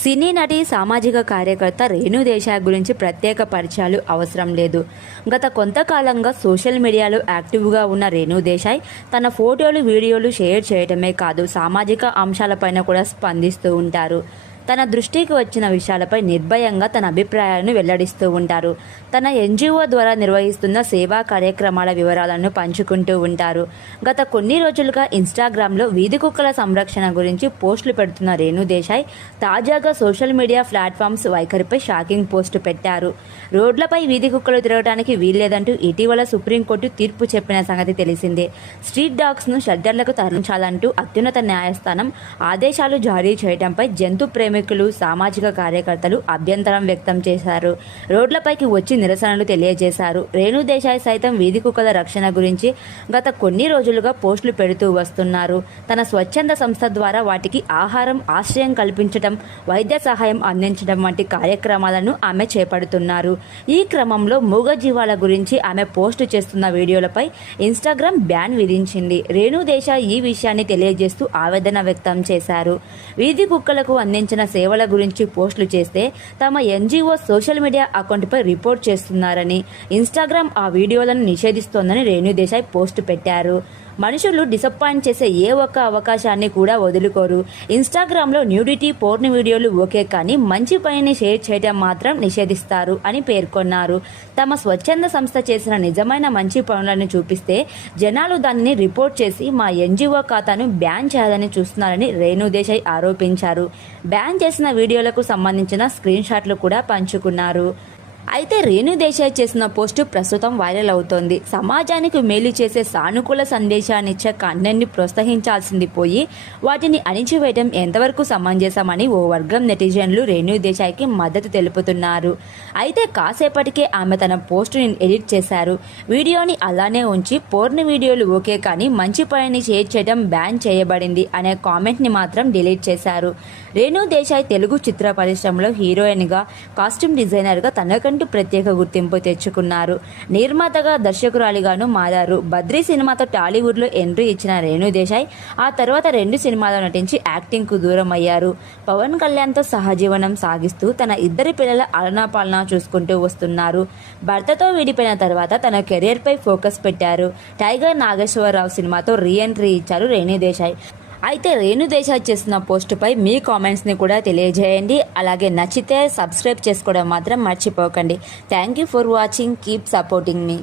సినీ నటి సామాజిక కార్యకర్త రేణు దేశాయ్ గురించి ప్రత్యేక పరిచయాలు అవసరం లేదు. గత కొంతకాలంగా సోషల్ మీడియాలో యాక్టివ్గా ఉన్న రేణు దేశాయ్ తన ఫోటోలు వీడియోలు షేర్ చేయడమే కాదు, సామాజిక అంశాలపైన కూడా స్పందిస్తూ ఉంటారు. తన దృష్టికి వచ్చిన విషయాలపై నిర్భయంగా తన అభిప్రాయాలను వెల్లడిస్తూ ఉంటారు. తన ఎన్జిఓ ద్వారా నిర్వహిస్తున్న సేవా కార్యక్రమాల వివరాలను పంచుకుంటూ ఉంటారు. గత కొన్ని రోజులుగా ఇన్స్టాగ్రామ్లో వీధి కుక్కల సంరక్షణ గురించి పోస్టులు పెడుతున్న రేణు దేశాయ్ తాజాగా సోషల్ మీడియా ప్లాట్ఫామ్స్ వైఖరిపై షాకింగ్ పోస్టు పెట్టారు. రోడ్లపై వీధి కుక్కలు తిరగడానికి వీల్లేదంటూ ఇటీవల సుప్రీంకోర్టు తీర్పు చెప్పిన సంగతి తెలిసిందే. స్ట్రీట్ డాగ్స్ను షెల్టర్లకు తరలించాలంటూ అత్యున్నత న్యాయస్థానం ఆదేశాలు జారీ చేయడంపై జంతు ప్రేమికులు, సామాజిక కార్యకర్తలు అభ్యంతరం వ్యక్తం చేశారు. రోడ్లపైకి వచ్చి నిరసనలు తెలియజేశారు. రేణు దేశాయ్ సైతం వీధి కుక్కల రక్షణ గురించి గత కొన్ని రోజులుగా పోస్టులు పెడుతూ వస్తున్నారు. తన స్వచ్ఛంద సంస్థ ద్వారా వాటికి ఆహారం, ఆశ్రయం కల్పించడం, వైద్య సహాయం అందించడం వంటి కార్యక్రమాలను ఆమె చేపడుతున్నారు. ఈ క్రమంలో మూగజీవాల గురించి ఆమె పోస్టు చేస్తున్న వీడియోలపై ఇన్స్టాగ్రామ్ బ్యాన్ విధించింది. రేణు దేశాయ్ ఈ విషయాన్ని తెలియజేస్తూ ఆవేదన వ్యక్తం చేశారు. వీధి కుక్కలకు అందించిన సేవల గురించి పోస్టులు చేస్తే తమ ఎన్జిఓ సోషల్ మీడియా అకౌంట్పై రిపోర్ట్ చేస్తున్నారని, ఇన్స్టాగ్రామ్ ఆ వీడియోలను నిషేధిస్తోందని రేణు దేశాయ్ పోస్టు పెట్టారు. మనుషులు డిసప్పాయింట్ చేసే ఏ ఒక్క అవకాశాన్ని కూడా వదులుకోరు. ఇన్స్టాగ్రామ్లో న్యూడిటీ, పోర్న్ వీడియోలు ఓకే, కానీ మంచి పనిని షేర్ చేయడం మాత్రం నిషేధిస్తారు అని పేర్కొన్నారు. తమ స్వచ్ఛంద సంస్థ చేసిన నిజమైన మంచి పనులను చూపిస్తే జనాలు దానిని రిపోర్ట్ చేసి మా ఎన్జిఓ ఖాతాను బ్యాన్ చేయాలని చూస్తున్నారని రేణు దేశాయ్ ఆరోపించారు. బ్యాన్ చేసిన వీడియోలకు సంబంధించిన స్క్రీన్ షాట్లు కూడా పంచుకున్నారు. అయితే రేణు దేశాయ్ చేసిన పోస్టు ప్రస్తుతం వైరల్ అవుతోంది. సమాజానికి మేలు చేసే సానుకూల సందేశాన్నిచ్చే కంటెంట్ని ప్రోత్సహించాల్సింది పోయి వాటిని అణిచివేయడం ఎంతవరకు సమంజసమని ఓ వర్గం నెటిజన్లు రేణు దేశాయ్కి మద్దతు తెలుపుతున్నారు. అయితే కాసేపటికే ఆమె తన పోస్టుని ఎడిట్ చేశారు. వీడియోని అలానే ఉంచి పోర్న్ వీడియోలు ఓకే, కానీ మంచి పనిని షేర్ చేయడం బ్యాన్ చేయబడింది అనే కామెంట్ని మాత్రం డిలీట్ చేశారు. రేణు దేశాయ్ తెలుగు చిత్ర పరిశ్రమలో హీరోయిన్గా, కాస్ట్యూమ్ డిజైనర్గా తనకంటూ ప్రత్యేక గుర్తింపు తెచ్చుకున్నారు. నిర్మాతగా, దర్శకురాలిగాను మారారు. బద్రీ సినిమాతో టాలీవుడ్లో ఎంట్రీ ఇచ్చిన రేణు దేశాయ్ ఆ తర్వాత 2 సినిమాల్లో నటించి యాక్టింగ్కు దూరం అయ్యారు. పవన్ కళ్యాణ్తో సహజీవనం సాగిస్తూ తన 2 పిల్లల ఆలనాపాలనా చూసుకుంటూ వస్తున్నారు. భర్తతో విడిపోయిన తర్వాత తన కెరీర్పై ఫోకస్ పెట్టారు. టైగర్ నాగేశ్వరరావు సినిమాతో రీ ఎంట్రీ ఇచ్చారు రేణు దేశాయ్. అయితే రేణు దేశాయ్ చేసిన పోస్టుపై మీ కామెంట్స్ని కూడా తెలియజేయండి. అలాగే నచ్చితే సబ్స్క్రైబ్ చేసుకోవడం మాత్రం మర్చిపోకండి. Thank you for watching. Keep supporting me.